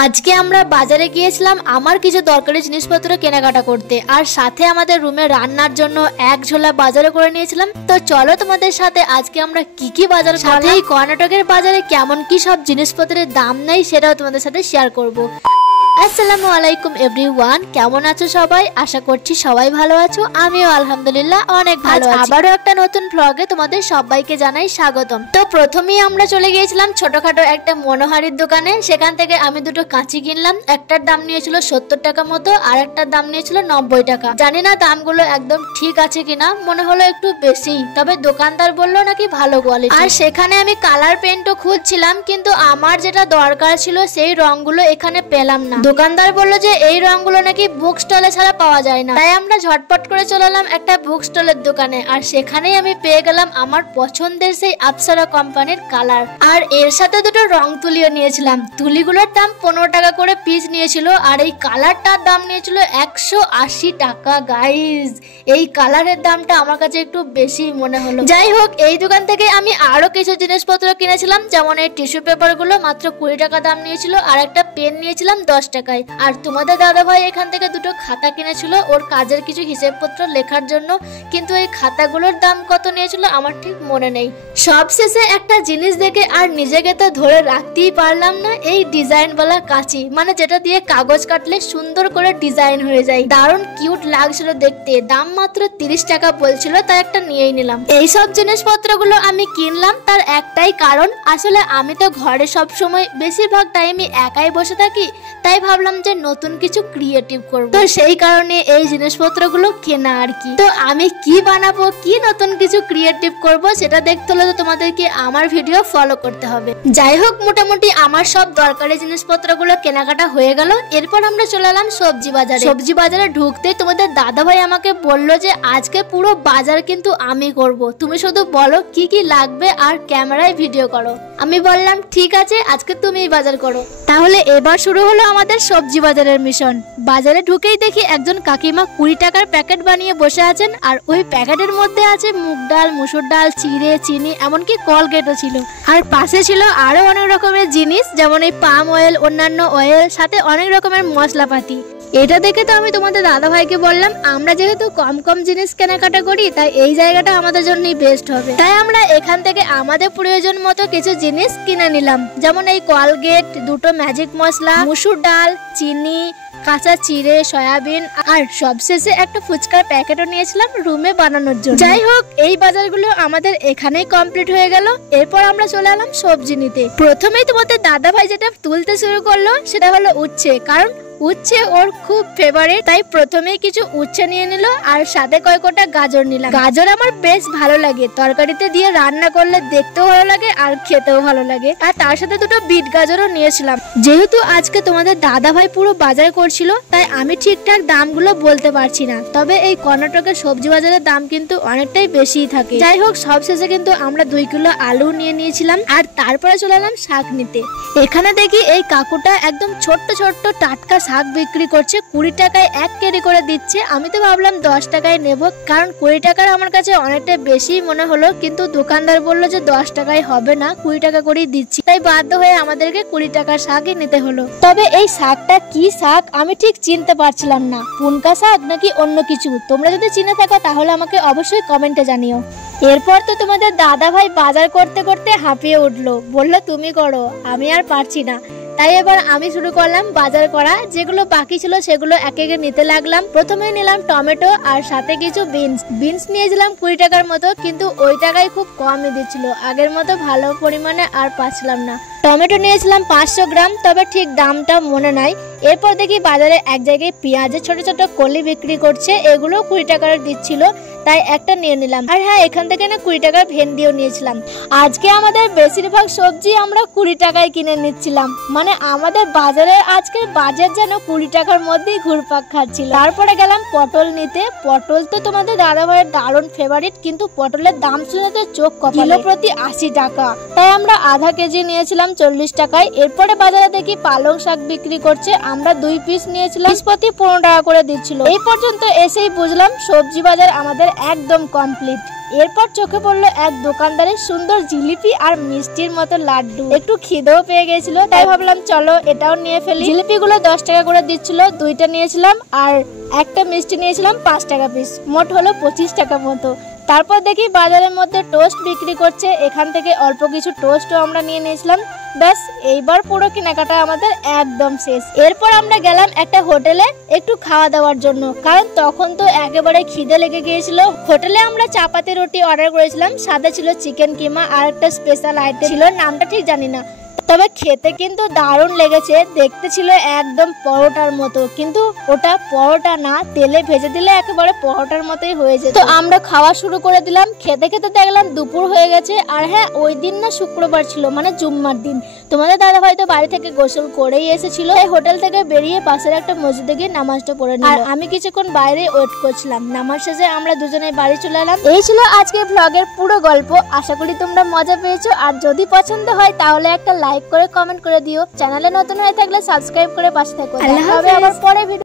আজকে আমরা বাজারে গিয়েছিলাম আমার কিছু দরকারি জিনিসপত্র কেনাকাটা করতে, আর সাথে আমাদের রুমে রান্নার জন্য এক ঝোলা বাজারে করে নিয়েছিলাম। তো চলো তোমাদের সাথে আজকে আমরা কি কি বাজার, সাথে এই কর্ণাটকের বাজারে কেমন কি সব জিনিসপত্রের দাম নেই সেটাও তোমাদের সাথে শেয়ার করব। আসসালামু আলাইকুম এভরিওয়ান, কেমন আছো সবাই? আশা করছি সবাই ভালো আছো, আমিও আলহামদুলিল্লাহ অনেক ভালো আছি। আবারও একটা নতুন ব্লগে তোমাদের সবাইকে জানাই স্বাগতম। তো প্রথমেই আমরা চলে গিয়েছিলাম ছোটখাটো একটা মনোহারির দোকানে। সেখান থেকে আমি দুটো কাঁচি কিনলাম। একটার দাম নিয়েছিল 70 টাকা মতো, আর একটার দাম নিয়েছিল 90 টাকা। জানি না দামগুলো একদম ঠিক আছে কিনা, মনে হলো একটু বেশি, তবে দোকানদার বললো নাকি ভালো কোয়ালিটি। আর সেখানে আমি কালার পেন্টও খুঁজছিলাম, কিন্তু আমার যেটা দরকার ছিল সেই রংগুলো এখানে পেলাম না। দোকানদার বললো যে এই রংগুলো নাকি বুক স্টলে ছাড়া পাওয়া যায় না। তাই আমরা ঝটপট করে চলে এলাম একটা বুক স্টলের দোকানে, আর সেখানেই আমি পেয়ে গেলাম আমার পছন্দের সেই আপসারা কোম্পানির কালার। আর এর সাথে দুটো রং তুলিও নিয়েছিলাম। তুলিগুলোর দাম 15 টাকা করে পিস নিয়েছিল, আর এই কালারটার দাম নিয়েছিল 180 টাকা। গাইজ, এই কালারের দামটা আমার কাছে একটু বেশি মনে হলো। যাই হোক, এই দোকান থেকে আমি আরো কিছু জিনিসপত্র কিনেছিলাম, যেমন এই টিস্যু পেপার গুলো মাত্র 20 টাকা দাম নিয়েছিল, আর একটা পেন নিয়েছিলাম 10 টাকায়। আর তোমাদের দাদা ভাই এখান থেকে দুটো খাতা কিনেছিল ওর কাজের কিছু হিসেবপত্র লেখার জন্য, কিন্তু এই খাতাগুলোর দাম কত নিয়েছিল আমার ঠিক মনে নেই। সবশেষে একটা জিনিস দেখে আর নিজেকে তো ধরে রাখতেই পারলাম না, এই ডিজাইনওয়ালা কাঁচি, মানে যেটা দিয়ে কাগজ কাটলে সুন্দর করে ডিজাইন হয়ে যায়। দারুণ কিউট লাগছিল দেখতে। দাম মাত্র 30 টাকা বলছিল, তাই একটা নিয়েই নিলাম। এইসব জিনিসপত্রগুলো আমি কিনলাম তার একটাই কারণ, আসলে আমি তো ঘরে সবসময় বেশিরভাগ টাইমই একাই বসে থাকি, তাই ভাবলাম যে নতুন কিছু ক্রিয়েটিভ করব। তো সেই কারণে এই জিনিসপত্রগুলো কেনা আর কি। তো আমি কি বানাবো, কি নতুন কিছু ক্রিয়েটিভ করব, সেটা দেখতে হলে তো তোমাদেরকে আমার ভিডিও ফলো করতে হবে। যাই হোক, মোটামুটি আমার সব দরকারি জিনিসপত্রগুলো কেনাকাটা হয়ে গেল। এরপর আমরা চলে এলাম সবজি বাজারে। সবজি বাজারে ঢুকতে তোমাদের দাদা ভাই আমাকে বললো যে আজকে পুরো বাজার কিন্তু আমি করব, তুমি শুধু বলো কি কি লাগবে আর ক্যামেরায় ভিডিও করো। আমি বললাম ঠিক আছে, আজকে তুমিই বাজার করো। তাহলে এবার শুরু হলো আমাদের সবজি বাজারের মিশন। বাজারে ঢুকেই দেখি একজন কাকিমা 20 টাকার প্যাকেট বানিয়ে বসে আছেন, আর ওই প্যাকেটের মধ্যে আছে মুগ ডাল, মুসুর ডাল, চিড়ে, চিনি, এমনকি কলগেটও ছিল। আর পাশে ছিল আরো অনেক রকমের জিনিস, যেমন এই পাম অয়েল, অন্যান্য অয়েল, সাথে অনেক রকমের মশলাপাতি। এটা দেখে তো আমি তোমাদের দাদা ভাইকে বললাম, আমরা যেহেতু কম কম জিনিস কেনাকাটা করি, তাই এই জায়গাটা আমাদের জন্যই বেস্ট হবে। তাই আমরা এখান থেকে আমাদের প্রয়োজন মতো কিছু জিনিস কিনে নিলাম, যেমন এই কলগেট, দুটো ম্যাজিক মশলা, মুসুর ডাল, চিনি, কাঁচা চিড়ে, সয়াবিন, আর সবশেষে একটা ফুচকার প্যাকেটও নিয়েছিলাম রুমে বানানোর জন্য। যাই হোক, এই বাজারগুলো আমাদের এখানেই কমপ্লিট হয়ে গেল। এরপর আমরা চলে এলাম সবজি নিতে। প্রথমেই তোমাদের দাদা ভাই যেটা তুলতে শুরু করলো সেটা হলো উচ্ছে, কারণ উচ্ছে ওর খুব ফেভারিট, তাই প্রথমেই কিছু উচ্ছে নিয়ে নিল, আর সাথে কয়েকটা গাজর নিলাম। গাজর আমার বেশ ভালো লাগে, তরকারিতে দিয়ে রান্না করলে দেখতেও ভালো লাগে আর খেতেও ভালো লাগে। আর তার সাথে দুটো বিট গাজরও নিয়েছিলাম। যেহেতু আজকে তোমাদের দাদা ভাই পুরো বাজার করছিল, তাই আমি ঠিকঠাক দামগুলো বলতে পারছি না, তবে এই কর্ণাটকের সবজি বাজারের দাম কিন্তু অনেকটাই বেশিই থাকে। যাই হোক, সবশেষে কিন্তু আমরা 2 কিলো আলু নিয়ে নিয়েছিলাম, আর তারপরে চলে এলাম শাক নিতে। এখানে দেখি এই কাকুটা একদম ছোট্ট ছোট্ট টাটকা শাক বিক্রি করছে, 20 টাকায় 1 কেজি করে দিচ্ছে। আমি তো ভাবলাম 10 টাকায় নেব, কারণ 20 টাকার আমার কাছে অনেকটা বেশি মনে হলো, কিন্তু দোকানদার বললো যে 10 টাকায় হবে না, 20 টাকা করেই দিচ্ছি। তাই বাধ্য হয়ে আমাদেরকে 20 টাকার শাকই নিতে হলো। তবে এই শাকটা কি শাক আমি ঠিক চিনতে পারছিলাম না, পুনকা শাক নাকি অন্য কিছু। তোমরা যদি চিনে থাকো তাহলে আমাকে অবশ্যই কমেন্টে জানিও। এরপর তো তোমাদের দাদা ভাই বাজার করতে করতে হাঁপিয়ে উঠলো, বললো তুমি করো, আমি আর পারছি না। তাই এবার আমি শুরু করলাম বাজার করা। যেগুলো বাকি ছিল সেগুলো এক একে নিতে লাগলাম। প্রথমে নিলাম টমেটো, আর সাথে কিছু বিনস নিয়েছিলাম 20 টাকার মতো, কিন্তু ওই টাকায় খুব কমই দিচ্ছিল, আগের মতো ভালো পরিমাণে আর পাচ্ছিলাম না। টমেটো নিয়েছিলাম 500 গ্রাম, তবে ঠিক দামটা মনে নাই। এরপর দেখি বাজারে এক জায়গায় পেঁয়াজের ছোট ছোট কলি বিক্রি করছে, এগুলো 20 টাকার দিচ্ছিল, তাই একটা নিয়ে নিলাম। আর হ্যাঁ, এখান থেকে না 20 টাকার ভেন্ডিও নিয়েছিলাম। আজকে আমাদের বেশিরভাগ সবজি আমরা 20 টাকায় কিনে নিচ্ছিলাম, মানে আমাদের বাজারে আজকের বাজার যেন 20 টাকার মধ্যেই ঘুরপাক খাচ্ছিল। তারপরে গেলাম পটল নিতে। পটল তো তোমাদের দাদা ভাইয়ের দারুণ ফেভারিট, কিন্তু পটলের দাম শুনে তো চোখ কপালে। কিলো প্রতি 80 টাকা, তাই আমরা আধা কেজি নিয়েছিলাম 40 টাকায়। এরপরে বাজারে দেখি পালং শাক বিক্রি করছে, আমরা 2 পিস নিয়েছিলাম, প্রতি 15 টাকা করে দিচ্ছিল। এই পর্যন্ত এসেই বুঝলাম সবজি বাজার আমাদের একদম কমপ্লিট। এরপর চোখে পড়লো এক দোকানদারের সুন্দর জিলিপি আর মিষ্টির মতো লাড্ডু। একটু খিদেও পেয়ে গেছিল, তাই ভাবলাম চলো এটাও নিয়ে ফেলি। জিলিপিগুলো 10 টাকা করে দিচ্ছিল, 2টা নিয়েছিলাম আর একটা মিষ্টি নিয়েছিলাম 5 টাকা পিস, মোট হলো 25 টাকা মতো। তারপর দেখি বাজারের মধ্যে টোস্ট বিক্রি করছে, এখান থেকে অল্প কিছু টোস্টও আমরা নিয়ে নিয়েছিলাম। ব্যাস এইবার পুরো কেনাকাটা আমাদের একদম শেষ। এরপর আমরা গেলাম একটা হোটেলে একটু খাওয়া দাওয়ার জন্য, কারণ তখন তো একেবারে খিদে লেগে গিয়েছিল। হোটেলে আমরা চাপাতি রুটি অর্ডার করেছিলাম, সাথে ছিল চিকেন কিমা আর একটা স্পেশাল আইটেম ছিল, নামটা ঠিক জানি না, তবে খেতে কিন্তু দারুণ লেগেছে। দেখতে ছিল একদম পরোটার মতো, কিন্তু ওটা পরোটা না, তেলে ভেজে দিলে একেবারে পরোটার মতোই হয়ে যেত। তো আমরা খাওয়া শুরু করে দিলাম। খেতে খেতে দেখলাম দুপুর হয়ে গেছে। আর হ্যাঁ, ওই দিন না শুক্রবার ছিল, মানে জুম্মার দিন। তোমাদের দাদা ভাই তো বাড়ি থেকে গোসল করেই এসেছিল, এই হোটেল থেকে বেরিয়ে পাশের একটা মসজিদে গিয়ে নামাজটা পড়ে নিল। আর আমি কিছুক্ষণ বাইরে ওয়েট করছিলাম। নামাজ শেষে আমরা দুজনে বাড়ি চলে এলাম। এই ছিল আজকের ব্লগের পুরো গল্প। আশা করি তোমরা মজা পেয়েছো, আর যদি পছন্দ হয় তাহলে একটা লাইক করে কমেন্ট করে দিও। চ্যানেলে নতুন হয়ে থাকলে সাবস্ক্রাইব করে পাশে থেকো। দেখা হবে আবার পরে ভিডিও।